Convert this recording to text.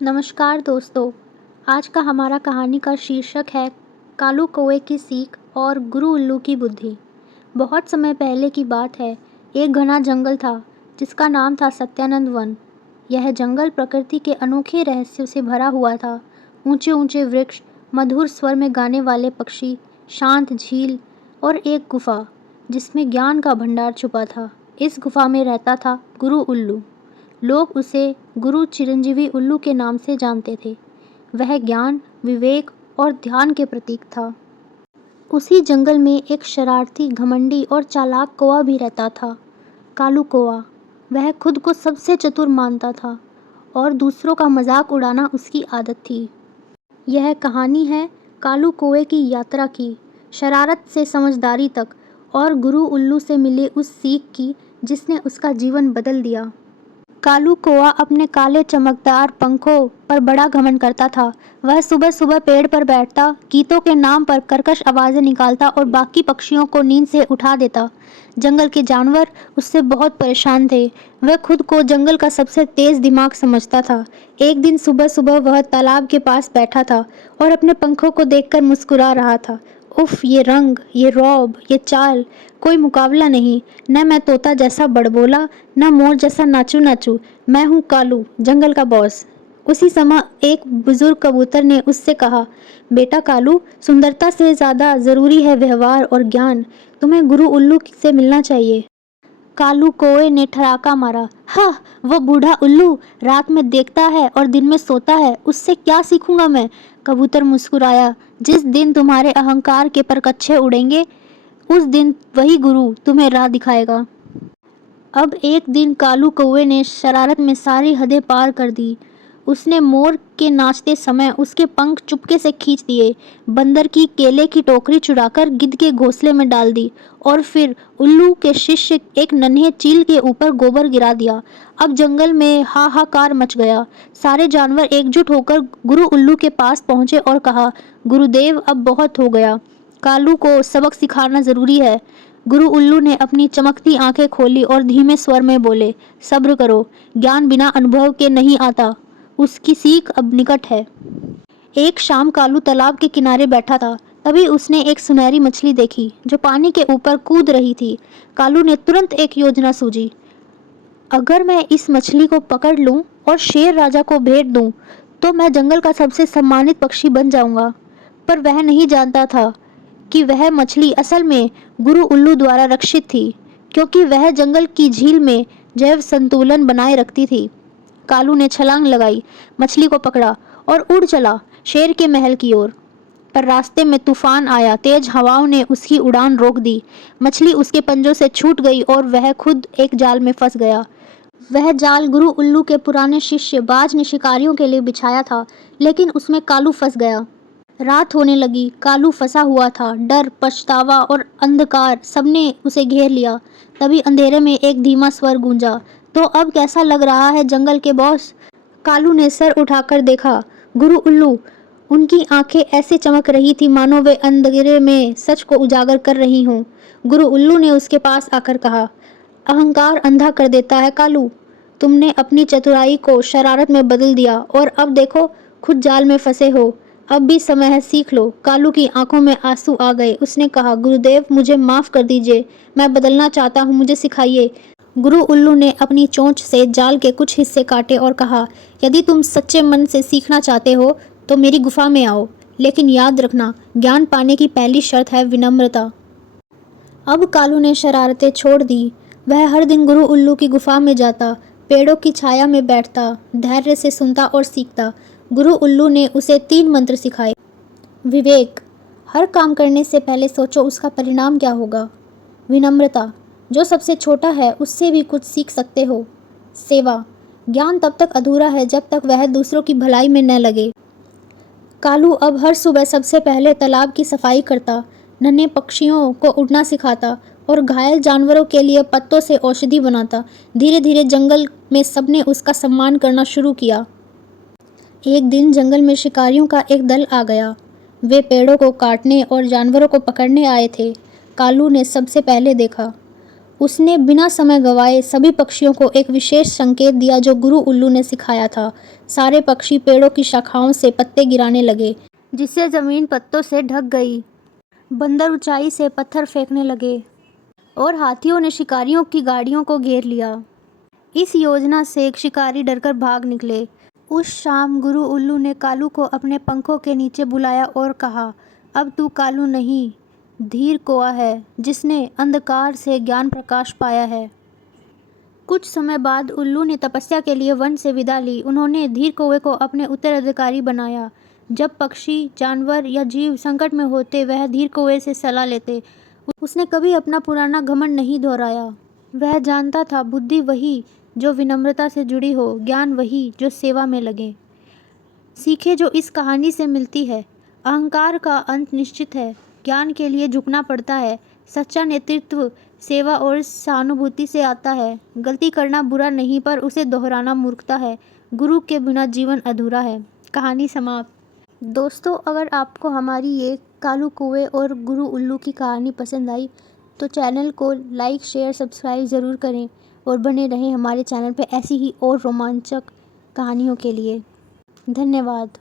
नमस्कार दोस्तों। आज का हमारा कहानी का शीर्षक है कालू कौवे की सीख और गुरु उल्लू की बुद्धि। बहुत समय पहले की बात है। एक घना जंगल था जिसका नाम था सत्यानंद वन। यह जंगल प्रकृति के अनोखे रहस्यों से भरा हुआ था। ऊंचे ऊंचे वृक्ष, मधुर स्वर में गाने वाले पक्षी, शांत झील और एक गुफा जिसमें ज्ञान का भंडार छुपा था। इस गुफा में रहता था गुरु उल्लू। लोग उसे गुरु चिरंजीवी उल्लू के नाम से जानते थे। वह ज्ञान, विवेक और ध्यान के प्रतीक था। उसी जंगल में एक शरारती, घमंडी और चालाक कौवा भी रहता था, कालू कौवा। वह खुद को सबसे चतुर मानता था और दूसरों का मजाक उड़ाना उसकी आदत थी। यह कहानी है कालू कौवे की यात्रा की, शरारत से समझदारी तक, और गुरु उल्लू से मिले उस सीख की जिसने उसका जीवन बदल दिया। कालू कौवा अपने काले चमकदार पंखों पर बड़ा घमंड करता था। वह सुबह सुबह पेड़ पर बैठता, गीतों के नाम पर कर्कश आवाजें निकालता और बाकी पक्षियों को नींद से उठा देता। जंगल के जानवर उससे बहुत परेशान थे। वह खुद को जंगल का सबसे तेज दिमाग समझता था। एक दिन सुबह सुबह वह तालाब के पास बैठा था और अपने पंखों को देखकर मुस्कुरा रहा था। उफ, ये रंग, ये रौब, ये चाल, कोई मुकाबला नहीं। न मैं तोता जैसा बड़बोला, न मोर जैसा नाचू नाचू। मैं हूँ कालू, जंगल का बॉस। उसी समय एक बुजुर्ग कबूतर ने उससे कहा, बेटा कालू, सुंदरता से ज़्यादा ज़रूरी है व्यवहार और ज्ञान। तुम्हें गुरु उल्लू से मिलना चाहिए। कालू कौवे ने ठराका मारा, हाँ, वो बूढ़ा उल्लू रात में देखता है और दिन में सोता है, उससे क्या सीखूंगा मैं। कबूतर मुस्कुराया, जिस दिन तुम्हारे अहंकार के परकच्छे उड़ेंगे उस दिन वही गुरु तुम्हें राह दिखाएगा। अब एक दिन कालू कौवे ने शरारत में सारी हदें पार कर दी। उसने मोर के नाचते समय उसके पंख चुपके से खींच दिए, बंदर की केले की टोकरी चुराकर गिद्ध के घोंसले में डाल दी और फिर उल्लू के शिष्य एक नन्हे चील के ऊपर गोबर गिरा दिया। अब जंगल में हाहाकार मच गया। सारे जानवर एकजुट होकर गुरु उल्लू के पास पहुंचे और कहा, गुरुदेव, अब बहुत हो गया। कालू को सबक सिखाना जरूरी है। गुरु उल्लू ने अपनी चमकती आंखें खोली और धीमे स्वर में बोले, सब्र करो, ज्ञान बिना अनुभव के नहीं आता, उसकी सीख अब निकट है। एक शाम कालू तालाब के किनारे बैठा था। तभी उसने एक सुनहरी मछली देखी जो पानी के ऊपर कूद रही थी। कालू ने तुरंत एक योजना सूझी। अगर मैं इस मछली को पकड़ लूं और शेर राजा को भेंट दूं, तो मैं जंगल का सबसे सम्मानित पक्षी बन जाऊंगा। पर वह नहीं जानता था कि वह मछली असल में गुरु उल्लू द्वारा रक्षित थी, क्योंकि वह जंगल की झील में जैव संतुलन बनाए रखती थी। कालू ने छलांग लगाई, मछली को पकड़ा और उड़ चला शेर के महल की ओर। पर रास्ते में तूफान आया। तेज हवाओं ने उसकी उड़ान रोक दी। मछली उसके पंजों से छूट गई और वह खुद एक जाल में फंस गया। वह जाल गुरु उल्लू के पुराने शिष्य बाज ने शिकारियों के लिए बिछाया था, लेकिन उसमें कालू फंस गया। रात होने लगी। कालू फंसा हुआ था। डर, पछतावा और अंधकार सबने उसे घेर लिया। तभी अंधेरे में एक धीमा स्वर गूंजा, तो अब कैसा लग रहा है जंगल के बॉस? कालू ने सर उठाकर देखा, गुरु उल्लू। उनकी आंखें ऐसे चमक रही थी मानो वे अंधेरे में सच को उजागर कर रही हों। गुरु उल्लू ने उसके पास आकर कहा, अहंकार अंधा कर देता है कालू। तुमने अपनी चतुराई को शरारत में बदल दिया और अब देखो, खुद जाल में फंसे हो। अब भी समय है, सीख लो। कालू की आंखों में आंसू आ गए। उसने कहा, गुरुदेव, मुझे माफ कर दीजिए, मैं बदलना चाहता हूँ, मुझे सिखाइए। गुरु उल्लू ने अपनी चोंच से जाल के कुछ हिस्से काटे और कहा, यदि तुम सच्चे मन से सीखना चाहते हो तो मेरी गुफा में आओ, लेकिन याद रखना, ज्ञान पाने की पहली शर्त है विनम्रता। अब कालू ने शरारतें छोड़ दी। वह हर दिन गुरु उल्लू की गुफा में जाता, पेड़ों की छाया में बैठता, धैर्य से सुनता और सीखता। गुरु उल्लू ने उसे 3 मंत्र सिखाए। विवेक, हर काम करने से पहले सोचो उसका परिणाम क्या होगा। विनम्रता, जो सबसे छोटा है उससे भी कुछ सीख सकते हो। सेवा, ज्ञान तब तक अधूरा है जब तक वह दूसरों की भलाई में न लगे। कालू अब हर सुबह सबसे पहले तालाब की सफाई करता, नन्हे पक्षियों को उड़ना सिखाता और घायल जानवरों के लिए पत्तों से औषधि बनाता। धीरे धीरे जंगल में सबने उसका सम्मान करना शुरू किया। एक दिन जंगल में शिकारियों का एक दल आ गया। वे पेड़ों को काटने और जानवरों को पकड़ने आए थे। कालू ने सबसे पहले देखा। उसने बिना समय गंवाए सभी पक्षियों को एक विशेष संकेत दिया जो गुरु उल्लू ने सिखाया था। सारे पक्षी पेड़ों की शाखाओं से पत्ते गिराने लगे, जिससे जमीन पत्तों से ढक गई। बंदर ऊंचाई से पत्थर फेंकने लगे और हाथियों ने शिकारियों की गाड़ियों को घेर लिया। इस योजना से एक शिकारी डरकर भाग निकले। उस शाम गुरु उल्लू ने कालू को अपने पंखों के नीचे बुलाया और कहा, अब तू कालू नहीं, धीर कौआ है, जिसने अंधकार से ज्ञान प्रकाश पाया है। कुछ समय बाद उल्लू ने तपस्या के लिए वन से विदा ली। उन्होंने धीर कौवे को अपने उत्तराधिकारी बनाया। जब पक्षी, जानवर या जीव संकट में होते, वह धीर कौवे से सलाह लेते। उसने कभी अपना पुराना घमंड नहीं दोहराया। वह जानता था, बुद्धि वही जो विनम्रता से जुड़ी हो, ज्ञान वही जो सेवा में लगे। सीखे जो इस कहानी से मिलती है, अहंकार का अंत निश्चित है, ज्ञान के लिए झुकना पड़ता है, सच्चा नेतृत्व सेवा और सहानुभूति से आता है, गलती करना बुरा नहीं पर उसे दोहराना मूर्खता है, गुरु के बिना जीवन अधूरा है। कहानी समाप्त। दोस्तों, अगर आपको हमारी ये कालू कौवे और गुरु उल्लू की कहानी पसंद आई तो चैनल को लाइक, शेयर, सब्सक्राइब ज़रूर करें और बने रहें हमारे चैनल पे ऐसी ही और रोमांचक कहानियों के लिए। धन्यवाद।